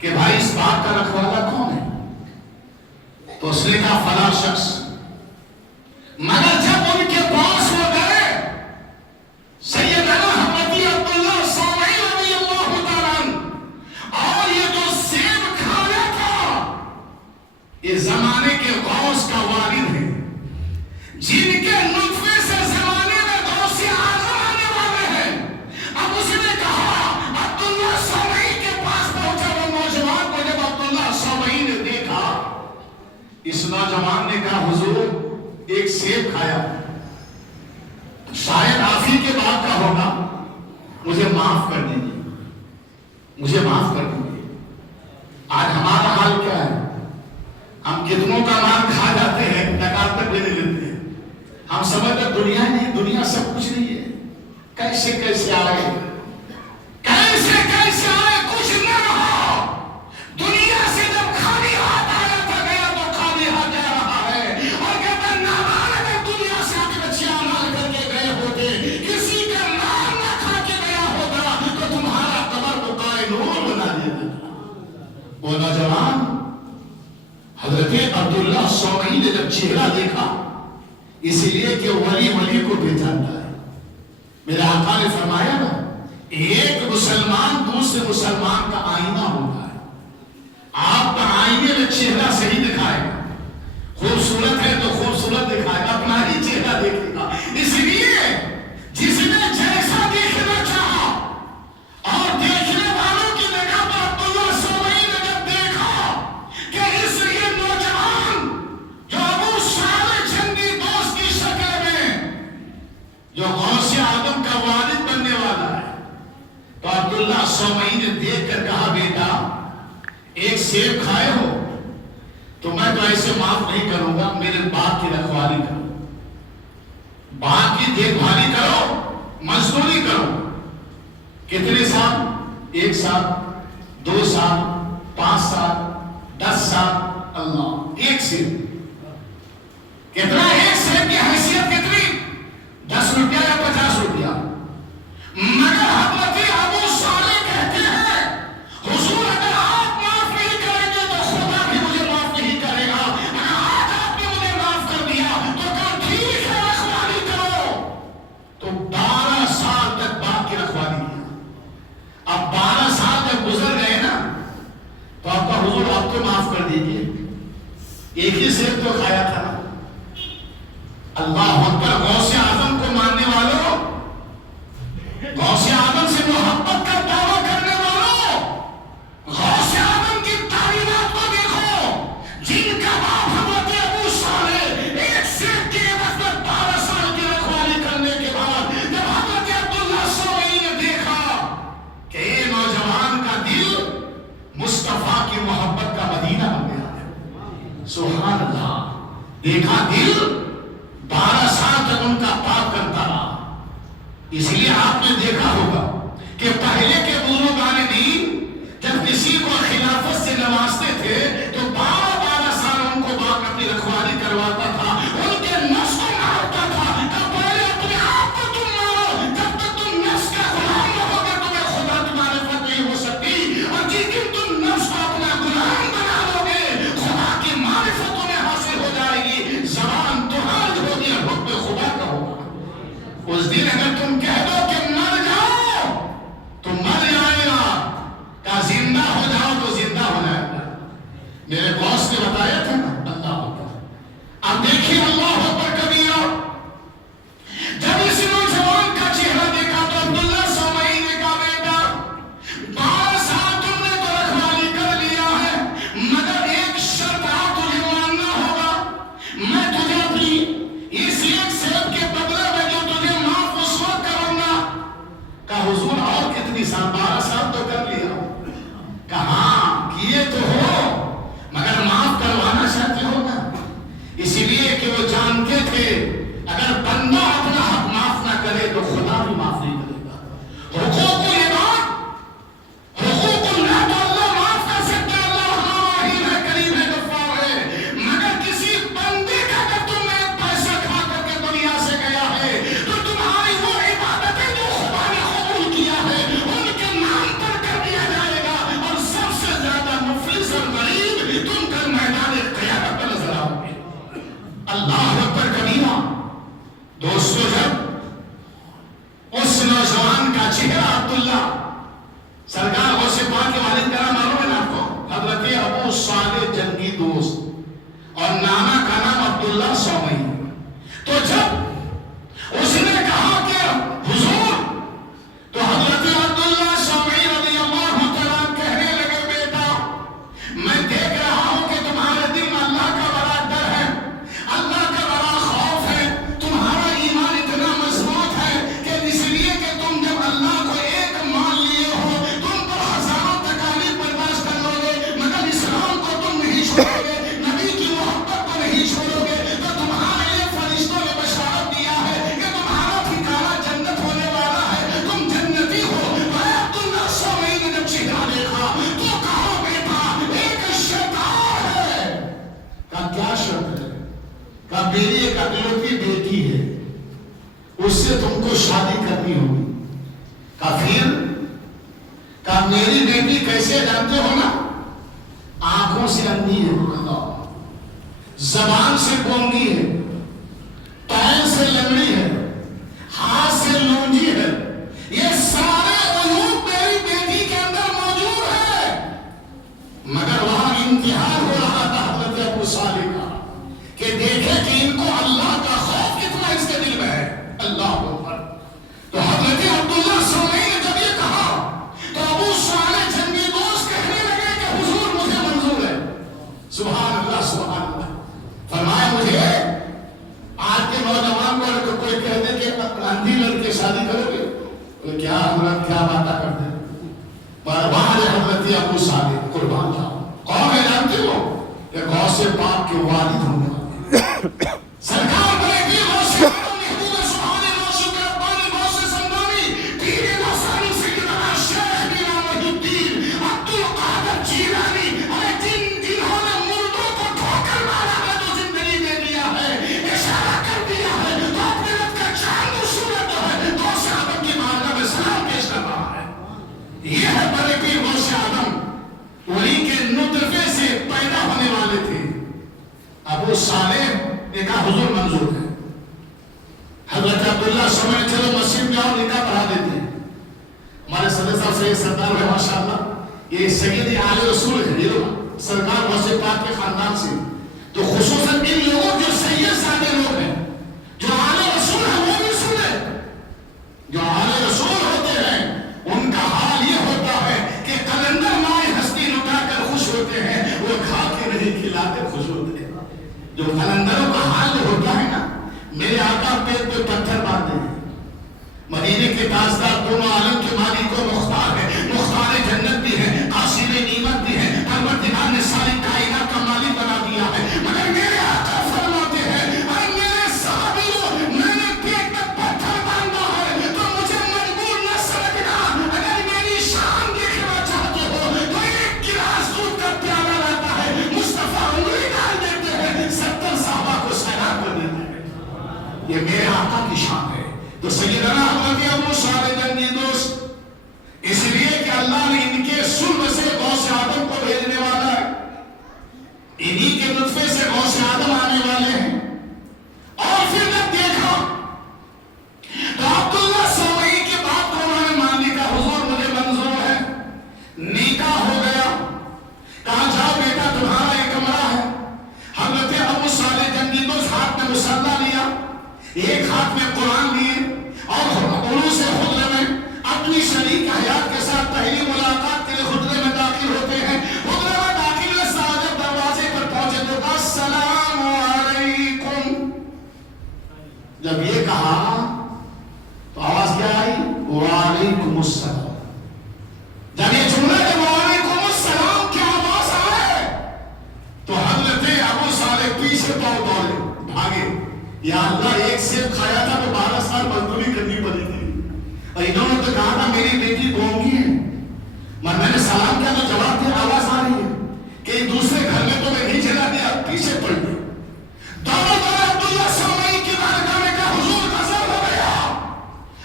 کہ بھائی اس بات کا رکھوالا کون ہے؟ تو اس نے کہا فلاں شخص. مگر جب ان کے پاس ہو گئے سیدنا حضرت عبداللہ صومعی رضی اللہ تعالیٰ عنہ، اور یہ جو سیب کھایا تھا یہ زمانے کے غوث کا والد ہے، جن کے نطفے سے زمانے میں غوث اعظم آنے والے ہیں. اب اس نے کہا عبداللہ صومعی کے پاس پہنچا وہ نوجوان کو. جب عبداللہ صومعی نے دیکھا، اس نوجوان نے کہا حضور ایک سیب کھایا، شاید آپ ہی کے بعد کا ہوگا، مجھے معاف کر دیجیے، مجھے معاف کر دیجیے. آج ہمارا حال کیا ہے؟ ہم کتنوں کا مال کھا جاتے ہیں، نکال تک بھی نہیں لیتے ہیں. ہم سمجھتے دنیا نہیں، دنیا سب کچھ نہیں ہے. کیسے کیسے آئے، کیسے کیسے آئے، کچھ نہ رہا. دنیا سے جب خالی ہاتھ آیا تھا گیا تو خالی ہاتھ جا رہا ہے. اور کہتا نامان اگر دنیا سے اگر اچھا عمل کر کے گئے ہوتے، کسی کا نام نہ کھا کے گیا ہوگا تو تمہارا قبر کو قائنون بنا دیا تھا. وہ نوجوان حضرت عبداللہ صومعی نے جب چہرہ دیکھا، اس لیے کہ ولی ولی کو پہچانتا ہے. میرے آقا نے فرمایا نا، ایک مسلمان دوسرے مسلمان کا آئینہ ہوتا ہے. آپ کا آئینے میں چہرہ صحیح دکھائے گا، خوبصورت ہے تو خوبصورت دکھائے گا، اپنا ہی چہرہ دیکھے گا. اس لیے جس نے جیسا دیکھنا چاہا اور دیکھنے والوں کی نگاہ پر عبداللہ صومعی نے جب دیکھا کہ اس یہ نوجوان جو ابو صالح جنگی دوست کی شکل میں جو غوث اعظم کا والد بننے والا ہے، تو عبداللہ صومعی نے دیکھ کر کہا بیٹا ایک سیب کھائے ہو تو میں تو ایسے معاف نہیں کروں گا، میرے باغ کی رکھوالی کرو، باغ کی دیکھ بھالی کرو، مزدوری کرو. کتنے سال؟ 1 سال، 2 سال، 5 سال، 10 سال. اللہ، ایک سیب کتنا؟ ایک سیب کی حیثیت کتنی؟ 10 روپیہ یا 50 روپیہ. مگر حضرت ابو صالح کہتے ہیں حضور اگر آپ معاف نہیں کریں گے تو خدا بھی مجھے معاف نہیں کرے گا. اگر آج آپ نے مجھے معاف کر دیا تو کہا ٹھیک ہے رکھوالی کرو. تو 12 سال تک باپ کی رکھوالی کیا. اب 12 سال جب گزر گئے نا تو آپ کا حضور آپ کو معاف کر دیجیے، ایک ہی سیب تو کھایا تھا. اللہ اکبر. غوث اعظم کو ماننے والوں، غوث اعظم سے محبت کا دعویٰ کرنے والوں، غوث اعظم کی تعلیمات کو دیکھو. جن کا باپ حضرت ابو صالح ایک سیب کے عوض میں 12 سال کی رکھوالی کرنے کے بعد جب حضرت عبداللہ صومعی نے دیکھا کہ یہ نوجوان کا دل مصطفیٰ کی محبت کا مدینہ بن گیا ہے، سبحان اللہ. دیکھا دل 12 سال تک ان کا پاک کرتا رہا. اس لیے آپ نے دیکھا ہوگا کہ پہلے کے بزرگان دین جب کسی کو خلافت سے نوازتے تھے تو 12 سال ان کو باپ اپنی رکھوالی کرواتا تھا، ان کے نفس کو مارتا تھا. کہ پہلے اپنے آپ کو تم مارو، جب تک تم نفس کا غلام نہ ہوگے تمہیں خدا کی معرفت نہیں ہو سکتی. اور جس دن تم نفس کو اپنا غلام بنا لو گے خدا کی معرفت تمہیں حاصل ہو جائے گی. زبان تمہاری ہوگی اور حکم خدا کا ہوگا. اس دن اگر تم کہہ دو کہ مر جاؤ تو مر جائے گا، کہ زندہ ہو جاؤ تو زندہ ہو جائے گا. میرے باس نے بتایا تھا نا. اللہ اکبر. اب دیکھیے اللہ اکبر کبیرہ. جب اس نوجوان کا چہرہ دیکھا تو عبداللہ صومعی نے کہا بیٹا 12 سال تم نے تو رکھوالی کر لیا ہے، مگر ایک شرط تجھے ماننا ہوگا. میں تجھے اپنی اس ایک سیب کے بدلے میں جو تجھے معاف اس وقت کروں گا. کہا حضور اور کتنی سال؟ 12 سال تو کر لیا. کہاں کیے تو ہو مگر معاف کروانا چاہتے ہو نا. اسی لیے کہ وہ جانتے تھے اگر بندہ اپنا حق معاف نہ کرے تو خدا بھی معاف نہیں کرے گا. حقوق العباد، حقوق اللہ تو اللہ معاف کر سکتا ہے، اللہ رحیم ہے، کریم ہے، غفار ہے. مگر کسی بندے کا اگر تم نے پیسہ کھا کر کے دنیا سے گیا ہے تو تمہاری وہ عبادتیں جو خدا نے قبول کیا ہے ان کے نام چہرہ عبداللہ سرکار غوث پاک کے والد کا نام معلوم ہے نا آپ کو؟ حضرت ابو صالح جنگی دوست، اور نانا کا نام عبداللہ سومئی۔ تو جب اس نے کہا کہ حضور، تو حضرت عبداللہ سومئی رضی اللہ تعالیٰ کہنے لگے بیٹا میں دیکھ رہا ہوں کہ تمہارے دل میں اللہ کا بڑا ڈر ہے، اللہ کا بڑا خوف ہے، تمہارا ایمان اتنا مضبوط ہے کہ اس لیے کہ تم جب اللہ کو ایک مان لیے ہو تم پر ہزاروں تکالیف برداشت کر لو گے، مگر اسلام کو تم نہیں چھوڑو گے، نبی کی محبت کو نہیں چھوڑو گے۔ تو تمہارے لیے فرشتوں نے بشارت دیا ہے کہ تمہارا ٹھکانہ جنت ہونے والا ہے، تم جنتی ہو۔ میں عبداللہ سومئی نے جب چہرہ دیکھا تو کہا بیٹا ایک شیطان ہے۔ کہا کیا شرط ہے؟ کہا میری ایک اکلوتی بیٹی ہے، اس سے تم کو شادی کرنی ہوگی۔ کہا پھر؟ کہا میری بیٹی کیسے جانتے ہو نا؟ آنکھوں سے اندھی ہے، زبان سے گونگی ہے، پیر سے لنگڑی ہے، ہاتھ سے لونجی ہے، یہ سارے عیوب میری بیٹی کے اندر موجود ہے۔ مگر وہاں امتحان ہو رہا تھا حضرت ابو صالح کا کہ دیکھے کہ ان کو اللہ کا خوف کتنا اس کے دل میں ہے۔ اللہ اکبر۔ تو حضرت عبداللہ سومئی نے جب یہ کہا تو ابو صالح جنگی دوست کہنے لگے کہ حضور مجھے منظور ہے۔ سبحان اللہ سبحان اللہ۔ فرمایا مجھے آج کے نوجوان کو اگر کوئی کہہ دے کہ اندھی لڑکے شادی کرو گے، بولے کیا حضرت کیا باتیں کرتے ہیں؟ وہاں حضرت ابو صالح قربان جاؤ کون ہے جانتے ہو؟ کہ غوث پاک کے والد ہونے والے سرکار بڑے بھی غوث محبوب سبحان معشوق ربانی غوث سمدانی پیر ناصری سیدنا شیخ میرا محی الدین عبد القادر جیلانی، جنہوں نے مردوں کو ٹھوکر مارا ہے تو زندگی دے دیا ہے، اشارہ کر دیا ہے، تو اپنے رب کا چاند و سورت جو ہے غوث اعظم کی بارگاہ میں سلام پیش کر رہا ہے۔ یہ ہے بڑے پیر غوث اعظم، وہی کے نطفے سے پیدا ہونے والے تھے۔ ابو صالح نے کہا حضور منظور ہے۔ حضرت عبداللہ سومئی نے چلو مسجد میں آؤ نکاح پڑھا دیتے ہیں۔ ہمارے صدر صاحب سید سردار ہے ماشاءاللہ، یہ سید آل رسول ہے، یہ لوگ سرکار غوث پاک کے خاندان سے، تو خصوصاً ان لوگوں جو سید سادے لوگ ہیں جو آل رسول ہیں وہ بھی سنے، جو آل رسول ہوتے ہیں ان کا حال یہ ہوتا ہے کہ قلندر مائے ہستی لٹا کر خوش ہوتے ہیں، وہ کھا کے نہیں کھلا کر خوش ہوتے ہیں۔ جو قلندروں کا حال جو ہوتا ہے نا، میرے آقا پیٹ پہ پتھر باندھے ہیں، مدینے کے تاجدار دونوں عالم کے مالک کو مختار ہے، مختار جنت بھی ہے، قاصد نعمت بھی ہے، پروردگار نے ساری کائنات کا مالک بنا دیا ہے، مگر میرے آقا فرماتے ہیں اے میرے صحابیوں میں نے پیٹ پہ پتھر باندھا ہے تو مجھے مجبور نہ سمجھنا، اگر میری شان دیکھنا چاہتے ہو تو ایک گلاس دودھ کا پیالہ رہتا ہے، مصطفیٰ انگلی ڈال دیتے ہیں، 70 صحابہ کو سیراب کر دیتے ہیں۔ یہ میرے آقا کی شان ہے۔ تو سیدنا حضرت ابو صالح جنگی دوست، اس لیے کہ اللہ نے ان کے سلب سے غوث اعظم کو بھیجنے والا ہے، انہی کے نطفے سے غوث اعظم آنے والے ہیں۔ اور پھر جب دیکھا تو عبداللہ سومئی کی بات کو انہوں نے مان لی، کہا حضور مجھے منظور ہے، نکاح ہو گیا۔ کہا جاؤ بیٹا تمہارا ایک کمرہ ہے۔ حضرت ابو صالح جنگی دوست ہاتھ میں مسلح لیا، ایک ہاتھ میں قرآن لیے، اور عروس خضر میں اپنی شریک حیات کے ساتھ پہلی ملاقات کے لیے خضر میں داخل ہوتے ہیں۔ خضر میں داخل ہوئے جب دروازے پر پہنچے تو کہا السلام علیکم۔ جب یہ کہا تو آواز کیا آئی؟ وعلیکم السلام۔ جب یہ جملہ کہ وعلیکم السلام کی آواز آئے تو حضرت ابو صالح پیچھے پاؤ دوڑے بھاگے، یا اللہ ایک سیب کھایا تھا تو 12 سال مزدوری کرنی پڑی تھی، اور انہوں نے تو کہا تھا میری بیٹی گونگی ہے، میں نے سلام کیا تو جواب دیا آواز آ رہی ہے کہ دوسرے گھر میں تو میں نہیں چلا گیا، پیچھے پڑ گیا۔ دوڑ عبداللہ سومئی کی بارگاہ میں کہا حضور غضب ہو گیا۔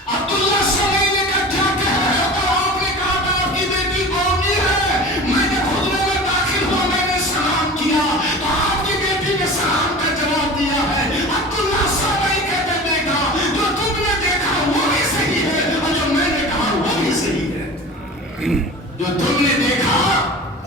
عبداللہ سومئی نے کہا کیا کہہ رہے ہو؟ آپ نے کہا کہ آپ کی بیٹی گونگی ہے، میں نے خضر میں داخل ہوا، میں نے سلام کیا تو آپ کی بیٹی نے سلام کا جواب دیا ہے۔ عبداللہ سومئی کہتے دیکھا جو تم نے دیکھا وہ بھی صحیح ہے، اور جو میں نے کہا جو تم نے دیکھا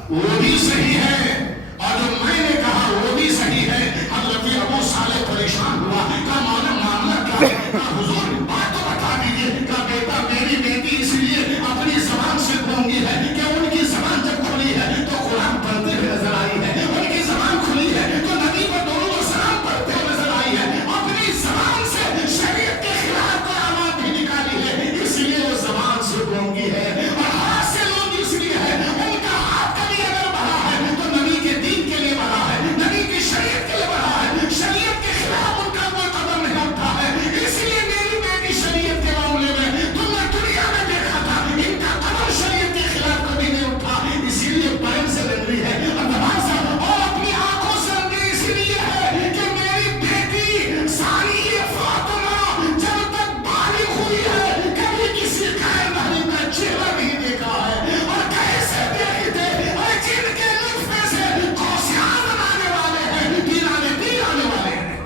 وہ بھی صحیح ہے اور جو میں نے کہا وہ بھی صحیح ہے. حضرت ابو صالح پریشان ہوا. کہا مولانا معاملہ کیا ہے؟ کہا حضور بات تو بتا دیجیے. کہا بیٹا میری بیٹی اس لیے اپنی زبان سے گونگی ہے کہ ان کی زبان جب کھلی ہے تو قرآن پڑھتے ہوئے نظر آئی ہے. ان کی زبان کھلی ہے تو نبی پر درود و سلام پڑھتے ہوئے نظر آئی ہے. اپنی زبان سے شریعت کے خلاف کوئی آواز بھی نکالی ہے اس لیے وہ زبان سے گونگی ہے. اور ہاتھ سے لوگ اس لیے ہے ان کا ہاتھ کبھی اگر بڑھا ہے تو نبی کے دین کے لیے بڑھا ہے, نبی کی شریعت کے لیے بڑھا ہے. شریعت کے خلاف ان کا کوئی قدم نہیں اٹھا ہے. اس لیے میری بیٹی شریعت کے معاملے میں تم نے دنیا میں دیکھا تھا ان کا قدم شریعت کے خلاف کبھی نہیں اٹھا. اسی لیے پین سے لگ رہی ہے اور اپنی آنکھوں سے رنگی اسی لیے ہے کہ میری بیٹی ثانیہ فاطمہ جب تک بالغ ہوئی ہے کبھی کسی غیر محرم کا چہرہ نہیں دیکھا ہے. اور کیسے دیکھتے اور جن کے نطفے سے کوسیان آنے والے ہیں دین آنے والے ہیں.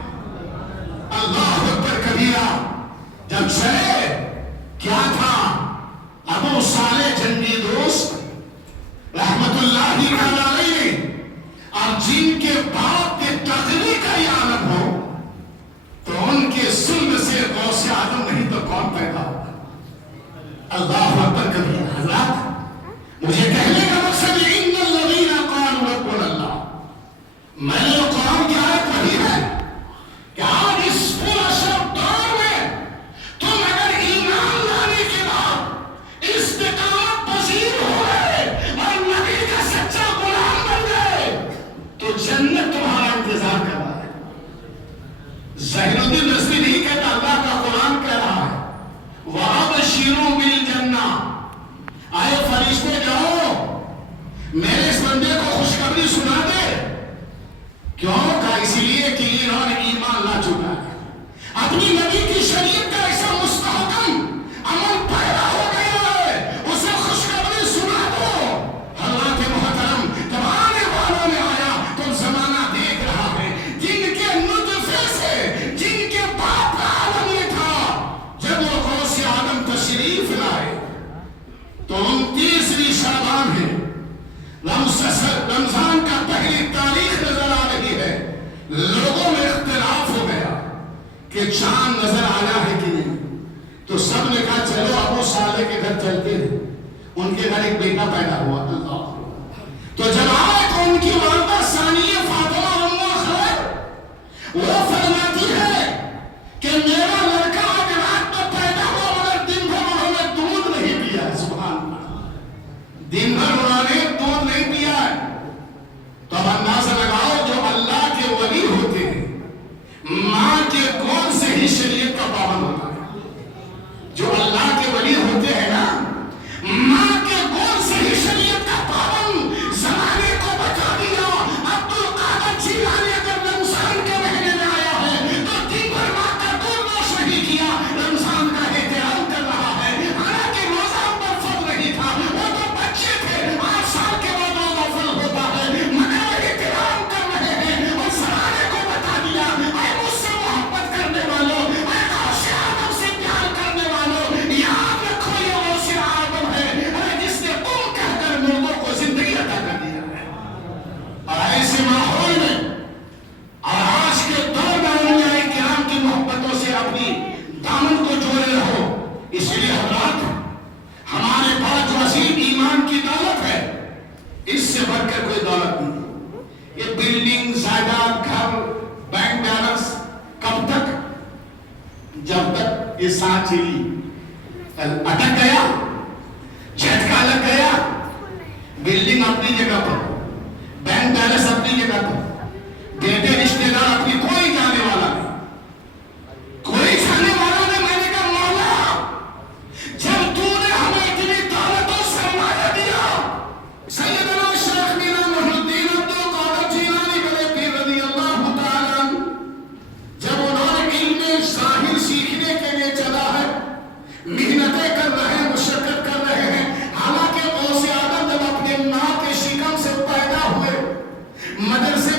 اللہ اکبر کبیرہ. جب چلے کیا تھا ابو صالح جنگی دوست رحمت اللہ علیہ اور جن کے باپ کے تقوی کا یہ عالم ہو تو ان کے سلب سے غوث اعظم نہیں تو کون پیدا ہوگا. اللہ اکبر کبیرہ. حضرات مجھے کہنے کا مقصد ہے ان الذین قالوا ربنا اللہ. میں نے قرآن کی آیت پڑھی ہے کہ آج اس پراشرف دور میں تم اگر ایمان لانے کے بعد استقامت پذیر ہو گئے اور نبی کا سچا غلام بن گئے تو جنت تمہارا انتظار کر رہا ہے. ظاہر الدین رسمی نہیں کہتا, اللہ کا قرآن کہہ رہا ہے وَأَبْشِرُوا بِالْجَنَّةِ. آئے فرشتے جاؤ میرے اس بندے کو خوشخبری سنا دے. کیوں؟ کہا اس لیے کہ انہوں نے ایمان لا چکا ہے. اپنی نبی کی شریعت کا ایسا مستحکم عمل پیدا ہو گیا ہے, اسے خوشخبری سنا دو. حضرات محترم جب آنے والوں نے آیا تو زمانہ دیکھ رہا ہے جن کے نطفے سے جن کے باپ کا عالم یہ تھا جب وہ غوث اعظم تشریف لائے تو 29 شعبان ہے, رمضان کا پہلی تاریخ نظر آ رہی ہے. لوگوں میں اختلاف ہو گیا کہ چاند نظر آیا ہے کہ نہیں. تو سب نے کہا چلو ابو صالح کے گھر چلتے ہیں. ان کے گھر ایک بیٹا پیدا ہوا. اللہ تو جب آئے تو ان کی والدہ ثانیہ فاطمہ ام خیر وہ فرماتی ہے کہ میرا لڑکا آج رات میں پیدا ہوا مگر دن بھر انہوں نے دودھ نہیں پیا. سبحان اللہ, دن بھر انہوں نے دودھ نہیں پیا. تو اب اندازہ لگاؤ جو اللہ کے ولی ہوتے ہیں ماں کے گود سے ہی شریعت کا پابند ہوتا ہے. جو اللہ کے ولی ہوتے ہیں نا ماں کے گود سے ہی شریعت کا پابند. زمانے کو بتا دیا عبد القادر جیلانی اگر رمضان کے مہینے میں آیا ہے تو دن بھر ماں کا دودھ نوش نہیں کیا, رمضان کا احترام کر رہا ہے. حالانکہ روزہ پر فرض نہیں تھا, وہ تو بچے تھے, 8 سال کے بعد روزہ فرض ہوتا ہے مگر احترام کر رہے ہیں. اور زمانے کو بتا دیا اے مجھ سے محبت کرنے والوں, اے غوث اعظم سے پیار کرنے والوں, یاد رکھو یہ غوث اعظم ہے جس نے تم کہہ کر مردوں کو زندگی عطا کر دیا ہے. اور ایسے ماحول میں اور آج کے دور میں اولیاء کرام کی محبتوں سے اپنی دامن کو جوڑے رہو. اس لیے حضرات ہمارے پاس جو عظیم ایمان کی دولت ہے اس سے بڑھ کر کوئی دولت نہیں. یہ بلڈنگ, جائیداد, گھر, بینک بیلنس کب تک؟ جب تک یہ سانس چلی اٹک گیا, جھٹکا لگ گیا, بلڈنگ اپنی جگہ پر, بینک بیلنس اپنی جگہ پر, بیٹے رشتے دار اپنی, کوئی جانے والا نہیں, کوئی جانے والا نہیں. میں نے کہا مولا جب تو نے ہمیں اتنی دولت و سرمایہ دیا, سیدنا شیخ میرا محی الدین عبد القادر جیلانی بڑے پیر رضی اللہ تعالیٰ عنہ جب انہوں نے علم ظاہر سیکھنے کے لیے چلا ہے, محنتیں کر رہے ہیں, مشقت کر رہے ہیں. حالانکہ غوث اعظم جب اپنے ماں کے شکم سے پیدا ہوئے مدرسے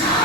4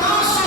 500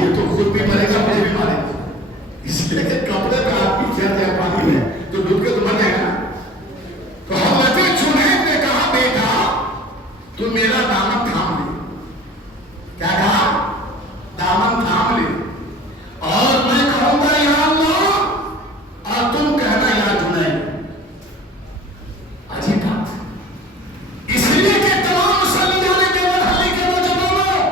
یہ تو خود بھی مرے گا مجھے بھی مارے گا. اس لیے کہ کپڑے پہ آدمی چل جائے پانی میں تو ڈوب کے تو مر جائے گا. تو حضرت جنید نے کہا بیٹا تو میرا دامن تھام لے. کیا کہا؟ دامن تھام لے اور میں کہوں گا یا اللہ اور تم کہنا یا جنید. عجیب بات. اس لیے کہ تمام مسلمانوں کے مرحلے کے نوجوانوں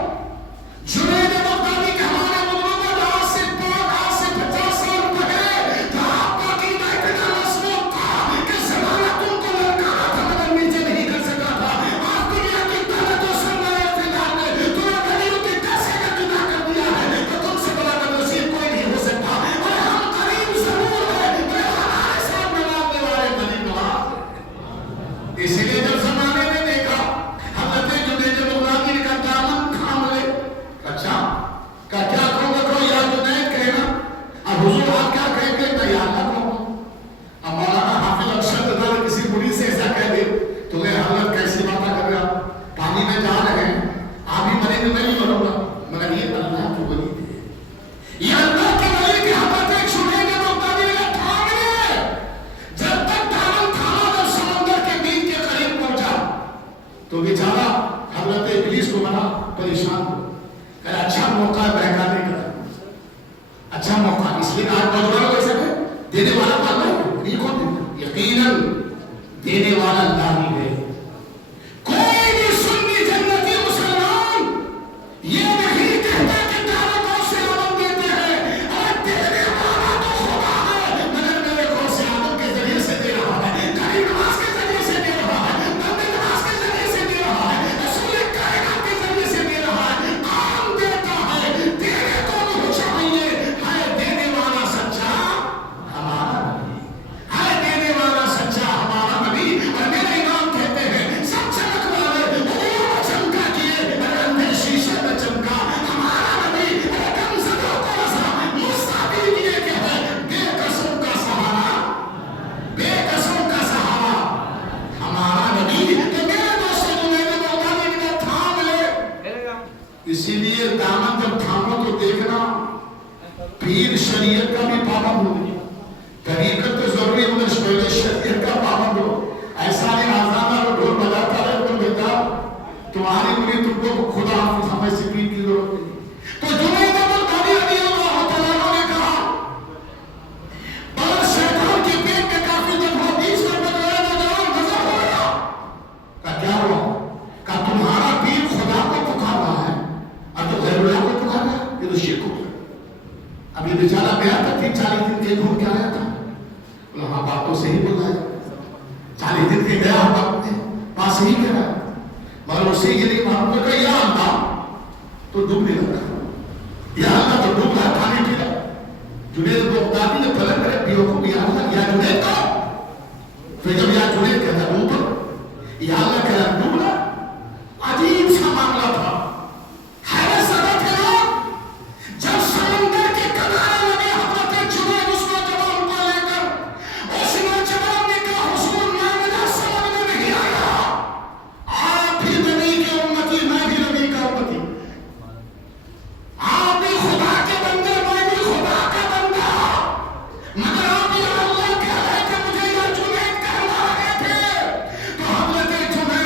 جنید بغدادی کے ہمارے ملک میں آج سے 50 سال پہلے تو آپ کا عقیدہ اتنا مضبوط تھا کہ زمانہ تم کو للکارا تھا مگر نیچے نہیں کر سکا تھا. آپ دنیا کی طاقتوں سے ہمارے اقتدار نے تمہیں غریبوں کی کیسے کا جدا کر دیا ہے تو تم سے بڑا نصیب کوئی نہیں ہو سکتا. اور ہم قریب ضرور ہیں مگر ہمارے ساتھ ملانے والے بڑی نواز. اسی لیے جب زمانے نے دیکھا حضرت جنید بغدادی نے کہا دامن تھام لے. اچھا کیا کہوں گا تو یا جنید کہنا. اب حضور آپ کیا کہیں گے میں یا اللہ کہوں گا. اب مولانا حافظ ارشد نے کسی مریض سے ایسا کہہ دے تمہیں حضرت کیسی باتیں کر رہے ہو پانی میں جا رہے ہیں آپ ہی مریں گے میں نہیں مروں گا. مگر یہ اللہ کی ولی تھے. یہ اللہ کے ولی کے حضرت جنید بغدادی نے تھام لے. جب تک دامن تھاما جب سمندر کے بیچ کے قریب پہنچا تو بیچارہ حضرت ابلیس کو بنا پریشان ہو. کہ اچھا موقع ہے بہکانے کا. اچھا موقع اس لیے آج نوجوانوں کو ایسے دینے والا تو اللہ ہے. نہیں کون دیتا؟ یقیناً دینے والا اللہ ہی ہے. کوئی بھی سنی جنتی مسلمان یہ نہیں کہتا کہ دعوتوں سے آدم دیتے ہیں اور دینے والا تو خدا ہے مگر میرے کو سے آدم کے ذریعے سے دے رہا ہے. غریب نواز کے ذریعے سے دے رہا ہے. بندے نواز کے ذریعے سے دے رہا ہے. رسول کائنات کے ذریعے سے دے رہا ہے. کام دیتا ہے. دینے کو نہیں چاہیے. ہے دینے والا سچا ہمارا نبی. ہے دینے والا سچا ہمارا نبی. اور میرے امام کہتے ہیں سب چمک والے وہ چمکا کیے اور اندھے شیشے میں چمکا. ہمارا نبی کم زدہ کو رسا مستعبی دیے کہ ہے بے قصوں کا سہارا. بے قصوں کا سہارا ہمارا نبی. تو میرے دوستوں جنید بغدادی نے تھام لے. اسی لیے دامن جب تھامو تو دیکھنا پیر شریعت کا بھی پابند ہو. طریقت تو ضروری ہے مگر پہلے شریعت کا پابند ہو. ایسا نہیں آزادہ اور ڈھول بجاتا ہے تو بیٹا تمہاری ملی تم کو خدا حافظ ہمیں سپیٹ کی ضرورت نہیں. تو جنید بغدادی رضی اللہ تعالیٰ عنہ نے کہا بغیر شیطان کے پیٹ کے کافی جب حدیث کر بدلے نوجوان نظر ہو گیا. کہا کیا ہوا؟ کہا تمہارا پیر خدا کو پکار رہا ہے اور تو غیر اللہ کو پکار رہا ہے. یہ تو شرک ہو گیا. اب یہ بیچارہ گیا تھا 30-40 دن کے گھوم کے آیا تھا. بولا ہاں بات تو صحیح بولا ہے. 40 دن کے گیا بات صحیح کہہ رہا ہے مگر اسے یہ نہیں معلوم کہ یا اللہ تو ڈوبنے لگا. یا اللہ تو ڈوب رہا پانی پی رہا. جنید بغدادی نے پلٹ کرے پیو کو یا اللہ یا جنید کا. پھر جب یا جنید کہتا ڈوب یا اللہ کہہ رہا ڈوب رہا. عجیب سا معاملہ تھا. حیرت زدہ تھے لوگ. جب سمندر کے کنارے لگے حضرت جنید اس نوجوان کو لے کر اس نوجوان نے کہا حضور میں مجھے سمجھ میں نہیں آیا. آپ بھی نبی کے امتی میں بھی نبی کا امتی. آپ بھی خدا کے بندے میں بھی خدا کا بندہ. مگر آپ یا اللہ کہہ رہے کہ مجھے یا جنید کہلا رہے تھے. تو حضرت جنید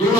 2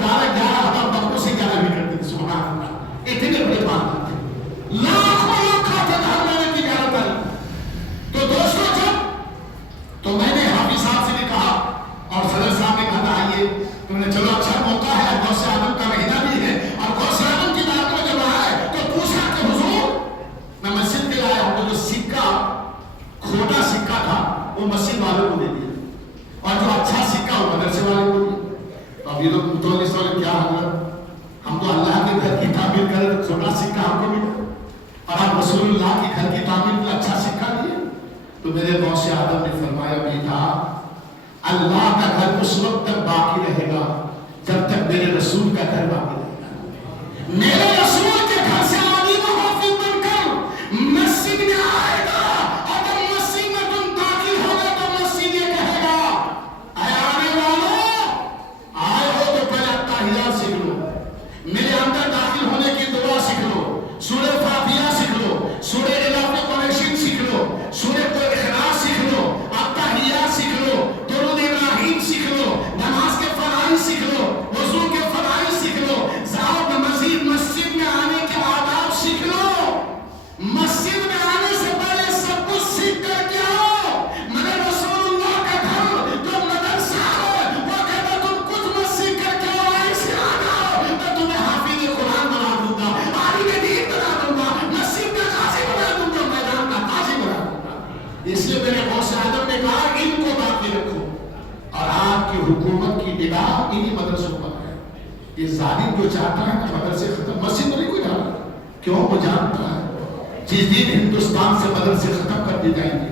11,000 چھوٹا سکہ تھا وہ مسجد والوں کو دے دیا اور جو اچھا سکہ وہ مدرسے والوں کو دیا. اب یہ لوگ متولی سوال کیا حضرت ہم تو اللہ کے گھر کی تعمیر کریں تو چھوٹا سکہ ہم کو ملا اور آپ رسول اللہ کے گھر کی تعمیر کا اچھا سکہ دیے. تو میرے موس آدم نے فرمایا بیٹا اللہ کا گھر اس وقت تک باقی رہے گا جب تک میرے رسول کا گھر باقی رہے گا. میرے رسول کے گھر سے آدمی محافظ بن کر مسجد میں آئے گا اور جب مسجد میں تم داخل ہوگا تو مسجد یہ کہے گا اے آنے والوں آئے ہو تو پہلے التحیات سیکھ لو, میرے اندر داخل ہونے کی دعا سیکھ لو, سورہ فاتحہ سیکھ لو, سورہ الہ قریشین سیکھ لو, سورہ اخلاص سیکھ لو, التحیات سیکھ لو, درود ابراہیم سیکھ لو, نماز کے فرائض سیکھ لو, وضو کے فرائض سیکھ لو, ذات مزید مسجد میں آنے کے آداب سیکھ لو. مسجد میں آنے سے پہلے سب کچھ سیکھ کر کے آؤ. مگر رسول اللہ کا گھر جو مدرسہ ہے وہ کہتا تم کچھ مت سیکھ کر کے آؤ, ایسے آ جاؤ میں تمہیں حافظ قرآن بنا دوں گا, عالم دین بنا دوں گا, مسجد کا قاضی بنا دوں گا, میدان کا قاضی بنا دوں گا. اس لیے میرے موس آدم نے کہا ان کو باقی رکھو اور آپ کی حکومت کی نگاہ انہی مدرسوں پر ہے. یہ ظالم جو چاہتا ہے کہ مدرسے ختم, مسجد میں نہیں کوئی ڈالا, کیوں وہ جانتا ہے جس دن ہندوستان سے مدرسے ختم کر دی جائیں گے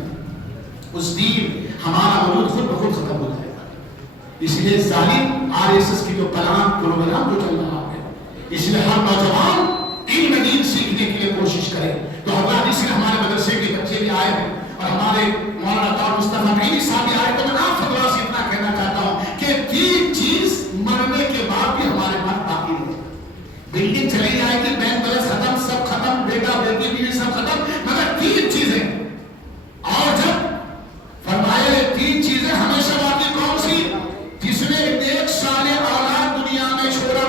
اس دن ہمارا وجود خود بخود ختم ہو جائے گا. اس لیے ظالم RSS کی جو پروگرام جو چل رہا ہے, اس لیے ہر نوجوان علم دین سیکھنے کے لیے کوشش کرے. تو حضرات اس لیے ہمارے مدرسے کے بچے بھی آئے ہیں اور ہمارے مولانا طاہر مصطفیٰ نعیمی صاحب بھی آئے. تو میں آپ حضرات سے اتنا کہنا چاہتا ہوں کہ تین چیز مرنے کے بعد بھی ہمارے پاس باقی ہے. بلڈنگ چلی جائے گی, بینک بیلنس ختم, سب ختم, بیٹا بیٹی بیوی سب ختم, مگر تین چیزیں. اور جب فرمائے تین چیزیں ہمیشہ باقی کون سی؟ جس نے ایک سال اولاد دنیا میں چھوڑا,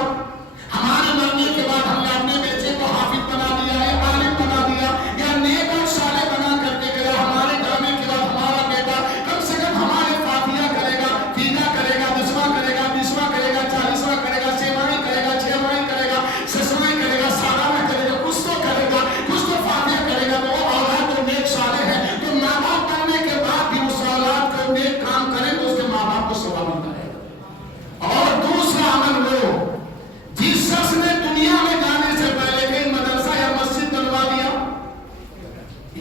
ہمارے مرنے کے بعد ہم نے اپنے بیٹے کو حافظ بنا دیا ہے, عالم بنا دیا, یا نیک اور صالح بنا کر کے گیا. ہمارے جانے کے بعد ہمارا بیٹا کم سے کم ہمارے فاتحہ کرے گا, فیدہ کرے گا, 10واں کرے گا, 20واں کرے گا, 40واں کرے گا, 6واں کرے گا, 6واں کرے گا, 7واں کرے گا, 7واں کرے گا, کچھ تو کرے گا, کچھ تو فاتحہ کرے گا. تو وہ اولاد جو نیک صالح ہے تو ماں باپ کرنے کے بعد بھی اس اولاد کو نیک کام کرے تو اس کے ماں باپ کو ثواب ملتا ہے. اور دوسرا عمل وہ جس شخص نے دنیا میں جانے سے پہلے کہیں مدرسہ یا مسجد بنوا دیا,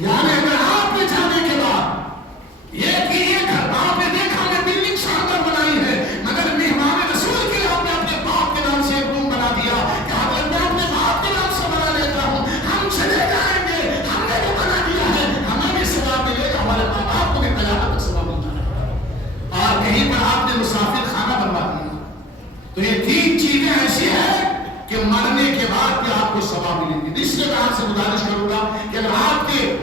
یعنی اگر آپ نے جانے کے بعد یہ گھر آپ نے دیکھا میں بلڈنگ شاندار بنائی ہے, مگر مہمان رسول کے لیے آپ نے اپنے باپ کے نام سے ایک روم بنا دیا کہ اگر میں اپنے باپ کے نام سے بنا لیتا ہوں, ہم چلے جائیں گے, ہم نے جو بنا دیا ہے ہمیں بھی ثواب ملے گا, ہمارے ماں باپ کو بھی قیامت تک ثواب ملتا ہے. اور کہیں پر آپ نے مسافر خانہ بنوا دیا. تو یہ تین چیزیں ایسی ہیں کہ مرنے کے بعد بھی آپ کو ثواب ملیں گے. اس لیے میں آپ سے گزارش کروں گا کہ اگر آپ کے